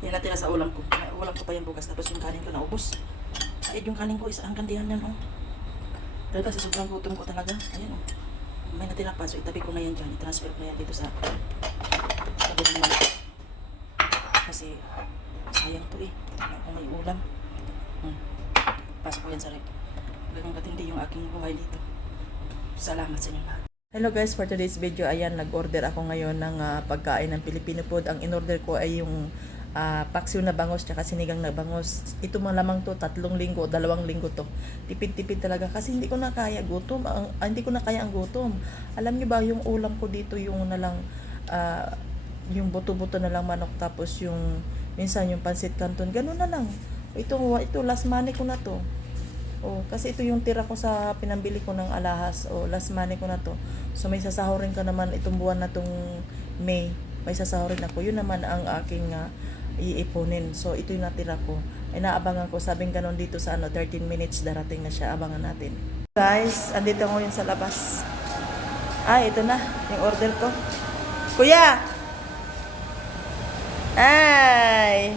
Yan natira sa ulam ko. Ulam ko pa yan bukas. Tapos yung kanin ko naubos. Kahit yung kanin ko, isang kandihan yan, oh. Dahil kasi sobrang gutom ko talaga. Ayan, oh. May natira pa. So, itabi ko na yan dyan. I-transfer ko na yan dito sa tabi ng mali. Kasi, sayang to eh. Akong may ulam. Hmm. Pasok ko yan sa rep. Ganun katindi yung aking buhay dito. Salamat sa inyo lahat. Hello guys, for today's video, ayan, nag-order ako ngayon ng ah, pagkain ng Filipino food. Ang in-order ko ay yung uh, paksiw na bangos tsaka sinigang na bangos. Ito malamang to, tatlong linggo, dalawang linggo to. Tipid-tipid talaga kasi hindi ko na kaya gutom. Ang, ah, hindi ko na kaya ang gutom. Alam niyo ba, yung ulam ko dito, yung na lang, ah, yung buto-buto na lang manok tapos yung minsan yung pansit canton, ganun na lang. Ito, ito last money ko na to. Oh, kasi ito yung tira ko sa pinambili ko ng alahas. Oh, last money ko na to. So may sasahurin ka naman itong buwan na tong May. May sasahurin ako. Yun naman ang aking ah, iipunin. So ito yung natira ko. Ay naabangan ko. Sabing ganon dito sa ano 13 minutes darating na siya. Abangan natin. Guys, andito ako yun sa labas. Ay, ito na. Yung order ko. Kuya! Ay!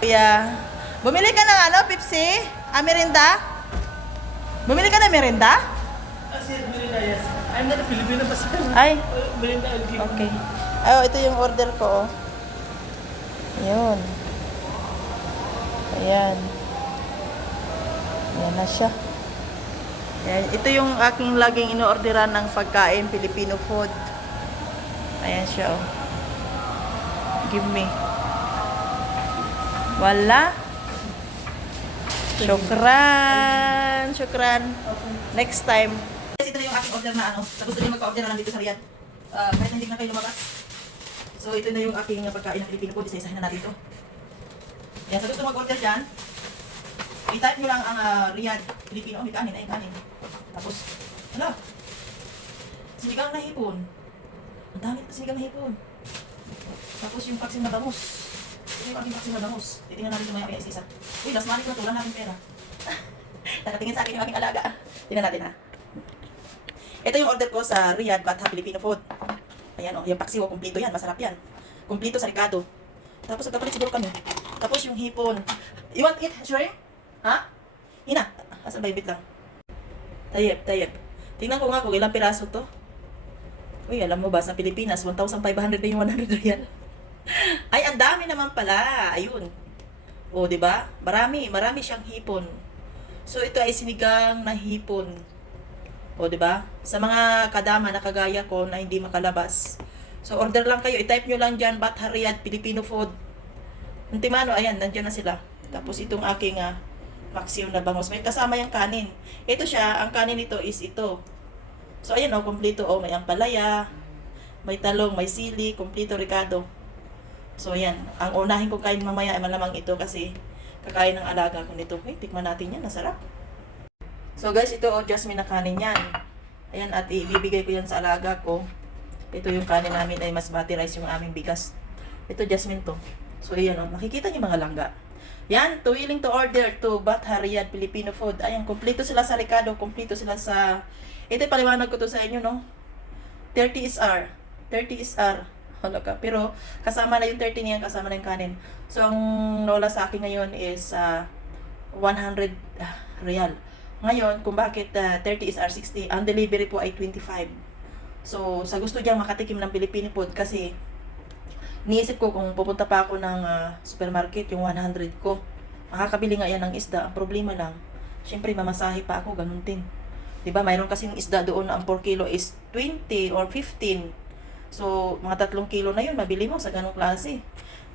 Kuya! Bumili ka ng ano, Pepsi? Ah, merinda? Bumili ka ng merinda? Kasi Merida, yes. I'm not a Filipino pa siya. Ay, give okay. Ay, oh, ito yung order ko, oh. Ayun. Ayan. Ayan na siya. Ayan. Ito yung aking laging ino-orderan ng pagkain, Filipino food. Ayan siya, oh. Give me. Wala. Shukran. Shukran. Next time. Ito na yung aking order na ano. Gusto niyo magka-order na lang dito sa Riyadh. Ah, kahit hindi na kayo lumabas. So, ito na yung aking pagkain ng Filipino food. Isa-isahin na natin ito. Yan, sa gusto mag-order dyan, i-type nyo lang ang ah, Riyadh Filipino. Oh, may kanin, ay kanin. Tapos, hala. Sinigang na hipon. Ang dami pa sinigang na hipon. Tapos yung paksin na bangus. Ito yung aking paksin na bangus. Titingnan natin ito maya kaya isa-isa. Uy, last money ko na. Wala natin pera. Nakatingin sa akin yung aking alaga. Tingnan natin ha. Ito yung order ko sa Riyadh Batha Filipino Food. Ayan o, yung paksiw, kumplito yan, masarap yan. Kumplito sa Ricardo. Tapos nagkapalit siguro kami. Tapos yung hipon. You want it, shrimp? Ha? Hina. Asan ba yung bit lang? Tayep, tayep. Tingnan ko nga kung ilang piraso to. Uy, alam mo ba, sa Pilipinas, 1,500 na yung 100 real. Ay, ang dami naman pala. Ayun. O, di ba? Marami, marami siyang hipon. So, ito ay sinigang na hipon. O, di ba? Sa mga kadama na kagaya ko na hindi makalabas. So, order lang kayo. I-type nyo lang dyan, Bat Hariyad, Filipino food. Untimano, ayan, nandiyan na sila. Tapos itong aking uh, maximum na bangos. May kasama yung kanin. Ito siya, ang kanin nito is ito. So, ayan o, kompleto o. May ampalaya, may talong, may sili, kompleto Ricardo. So, ayan. Ang unahin ko kain mamaya ay malamang ito kasi kakain ng alaga ko nito. Hey, tikman natin yan. Nasarap. So, guys, ito o, jasmine na kanin yan. Ayan, at ibibigay ko yan sa alaga ko. Ito yung kanin namin ay mas rice yung aming bigas. Ito, jasmine to. So, ayan o. Makikita niyo mga langga. Yan, to willing to order to Bat Filipino food. Ayan, kompleto sila sa Ricardo, kompleto sila sa... Ito paliwanag ko to sa inyo, no? 30 is R. 30 is R. Hala ka. Pero, kasama na yung 30 niyan, kasama na yung kanin. So, ang lola sa akin ngayon is ah, 100 ah, real. Ngayon, kung bakit ah, 30 is R60, ang delivery po ay 25. So, sa gusto diyang makatikim ng Filipino food kasi niisip ko kung pupunta pa ako ng ah, supermarket, yung 100 ko, makakabili nga yan ng isda. Ang problema lang, syempre mamasahe pa ako, ganun din. 'Di ba Mayroon kasing isda doon na ang 4 kilo is 20 or 15. So, mga 3 kilo na yun, mabili mo sa ganung klase.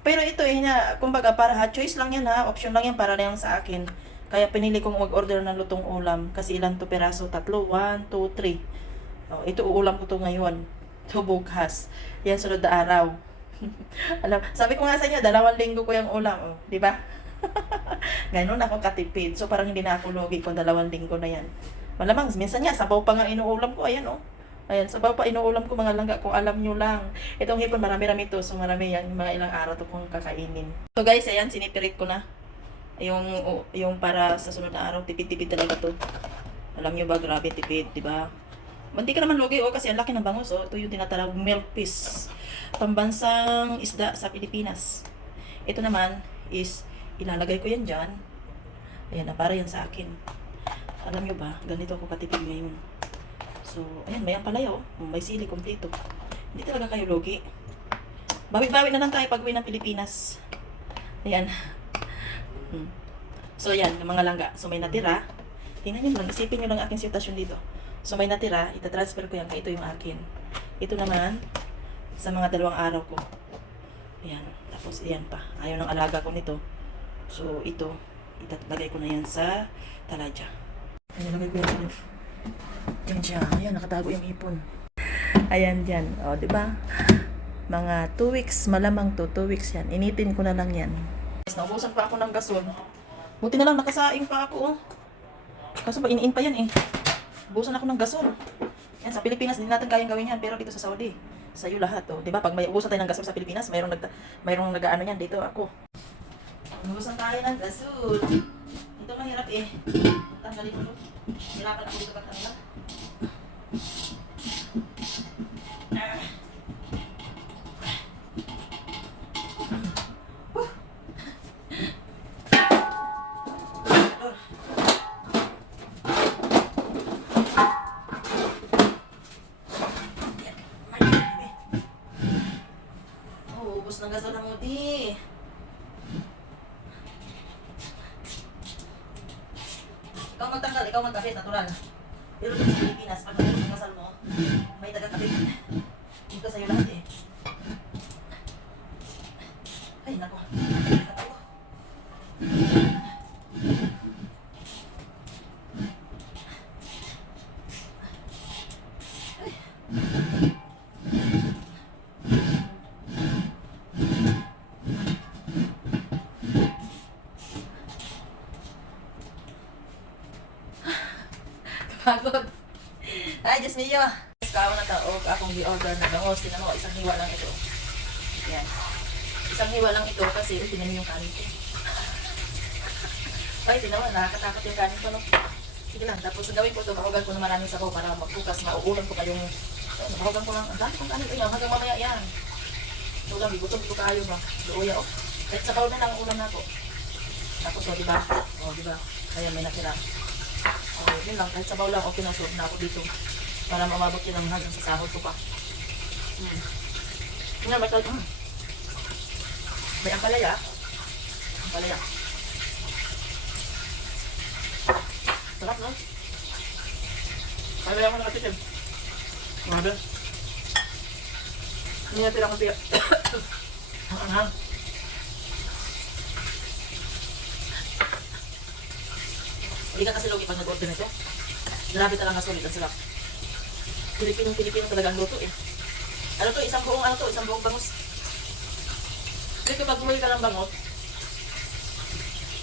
Pero ito eh, na, kumbaga para ha, choice lang yan ha, option lang yan para lang sa akin. Kaya pinili kong mag-order ng lutong ulam kasi ilan to peraso? Tatlo, 1, 2, 3. Oh, ito uulam ko to ngayon. To bukas. Yan sunod na araw. Alam, sabi ko nga sa inyo, dalawang linggo ko yung ulam, oh, di ba? Ganun ako katipid. So parang hindi na ako lugi kung dalawang linggo na yan. Malamang, minsan nga, sabaw pa nga inuulam ko. Ayan, oh. Ayan, sabaw pa inuulam ko mga langga kung alam nyo lang. Itong hipon, marami-rami to. So marami yan, mga ilang araw to kong kakainin. So guys, ayan, sinipirit ko na. Yung, yung para sa sunod na araw, tipid-tipid talaga to. Alam nyo ba, grabe tipid, di ba? Hindi ka naman lugi, oh, kasi ang laki ng bangus, oh. Ito yung tinatawag milk fish. Pambansang isda sa Pilipinas. Ito naman is, ilalagay ko yan dyan. Ayan na, para yan sa akin. Alam nyo ba, ganito ako katipid ngayon. So, ayan, may ampalaya oh. May sili kompleto. Hindi talaga kayo logi. Bawi-bawi na lang tayo pag ng Pilipinas. Ayan. Hmm. So, ayan, yung mga langga. So, may natira. Tingnan nyo lang, isipin nyo lang aking sitwasyon dito. So, may natira, itatransfer ko yan, ito yung akin. Ito naman, sa mga dalawang araw ko. Ayan, tapos ayan pa. Ayaw ng alaga ko nito. So, ito, itatagay ko na yan sa taladya. Ayan, lagay ko yan sa Yan siya. Ayan, nakatago yung hipon. Ayan dyan. O, di ba? Mga 2 weeks, malamang to, 2 weeks yan. Initin ko na lang yan. Naubusan pa ako ng gasol. Buti na lang nakasaing pa ako. Oh. Kaso ba, iniin pa yan eh. Ubusan ako ng gasol. Yan, sa Pilipinas, hindi natin kayang gawin yan. Pero dito sa Saudi, sa iyo lahat. Oh. Di ba? Pag may ubusan tayo ng gasol sa Pilipinas, mayroong, nag, mayroong nag-ano yan. Dito ako. Ubusan tayo ng gasol. Ito mahirap eh. Tanggalin ko. Hirapan ako dito katanggal. Ikaw ikaw magkapit, natural. Pero sa Pilipinas, pag gasol mo, may taga-kapit. Dito sa'yo lahat eh. Diyos niyo. Kawa na taog akong gi-order na bangos. Tinan mo, isang hiwa lang ito. Yan. Isang hiwa lang ito kasi tinan yung kanin ko. Ay, tinan mo, nakakatakot yung kanin ko, no? Sige lang, tapos gawin ko ito, mahugan ko na maraming sabaw para magbukas, mauulan ko kayong, oh, mahugan ko lang, ang dami kong kanin, ayun, hanggang mamaya yan. Ito lang, bigutom ko kayo, no? Luoya, oh. Kahit sabaw na lang ang ulam na ko. Tapos, oh, di ba? Oh, di ba? Kaya may natira. Oh, yun lang, kahit sabaw lang, okay na, suot na ako dito. Para mamabot yun ang hanggang sa sahod ko pa. Hmm. Nga, may tal- hmm. May ampalaya. Ampalaya. Sarap, no? Ampalaya ko na kasi, Tim. Grabe. Hindi na tira ko tiyak. Ang anghang. Hindi ka kasi logi pag nag-order nito. Grabe talaga sulit ang sarap. Pilipinong Pilipino talaga ang luto eh. Ano to, isang buong ano to, isang buong bangus. Dito pag bumili ka ng bangus,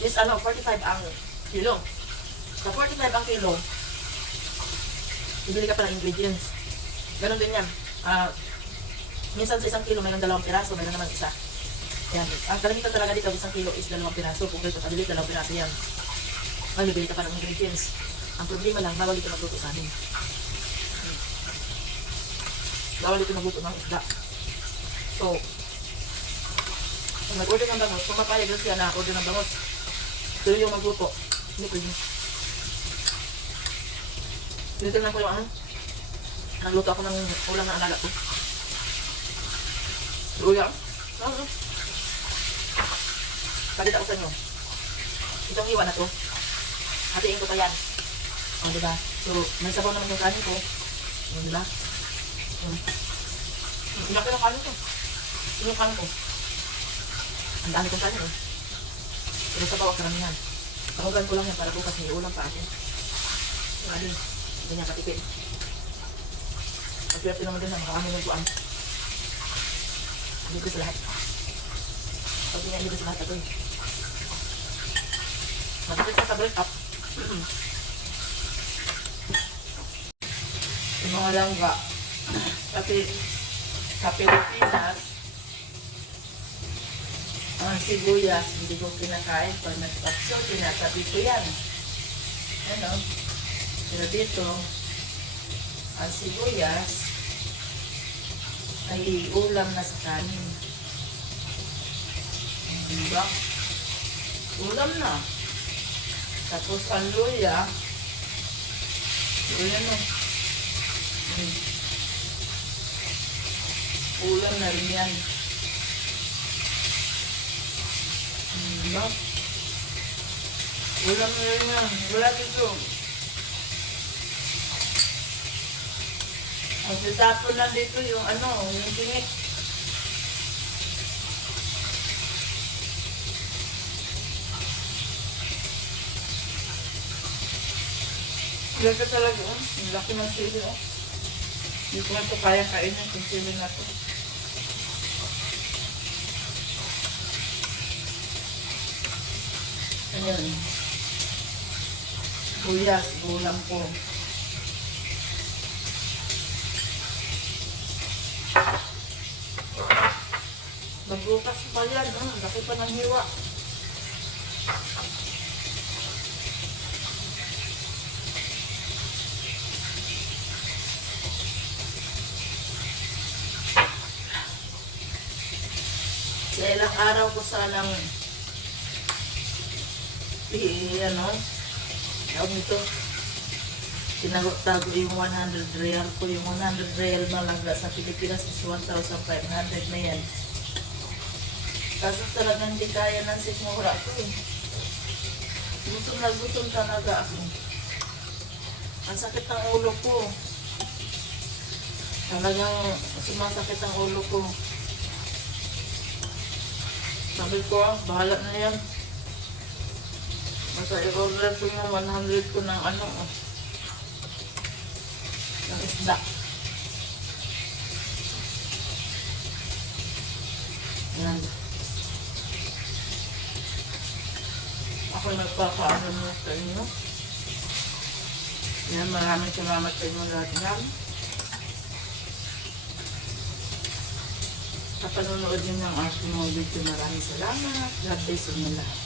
is ano, 45 ang kilo. Sa 45 ang kilo, bibili ka pa ng ingredients. Ganon din yan. Ah, minsan sa isang kilo, mayroong dalawang piraso, mayroon naman isa. Yan. Ang kalamitan talaga dito, isang kilo is dalawang piraso. Kung ganito, kadili, dalawang piraso yan. Ay, bibili ka pa ng ingredients. Ang problema lang, bawal dito magluto sa amin. Bawal dito magluto ng isda. So, kung nag-order ng bangot, kung mapayag lang siya na order ng bangot, tuloy yung magluto. Hindi ko yun. Tinitingnan ko yung ano, nagluto ako ng ulam na alaga ko. Luya. Ano? Palit ako sa inyo. Itong iwan na to. Hatiin ko pa yan. O, diba? So, may sabaw naman yung kanin ko. O, diba? Ang laki ng kanin ko. Yun yung kanin ko. Ang dami kong kanin, oh. Pero sabaw ang karamihan. Pahugan ko lang yan para bukas may ulam pa atin. Yung alin. Hindi niya katipid. Pagpirapin naman din na makakami ng tuan. Libre sa lahat. Pag hindi libre sa lahat, ito eh. Ka sa break up. Yung mga langga. Kasi sa Pilipinas, ang sibuyas, hindi ko kinakain. Pag nagpakso, tinatabi ko yan. Ano? Pero dito, ang sibuyas ay ulam na sa kanin. Diba? Ulam na. Tapos ang luya. Luya no. Mm. Ulam na rin yan. Diba? Ulam na rin yan. Wala dito. Ang sitapon na dito yung ano, yung tingit. Laki talaga, oh. Ang laki ng sili, oh. Hindi ko na ito kaya kainin kung sili na ito. Ayan. Buyas, bulang ko. Magbukas pa yan, oh. Laki pa ng hiwa. Sa ilang araw ko sanang i ano, tawag nito, tinago-tago yung 100 real ko. Yung 100 real malaga sa Pilipinas is 1,500 na yan. Kaso talagang hindi kaya ng sikmura ko eh. Gutom na gutom talaga ako. Ang sakit ng ulo ko. Talagang sumasakit ang ulo ko. Sabi ko, ah, bahala na yan. Basta i-order ko yung 100 ko ng ano, oh. ng isda. Yan. Ako nagpapaano mo sa inyo. Yan, maraming salamat sa inyo lahat yan. Sa panonood nyo ng aking mga video, maraming salamat. God bless inyo lahat.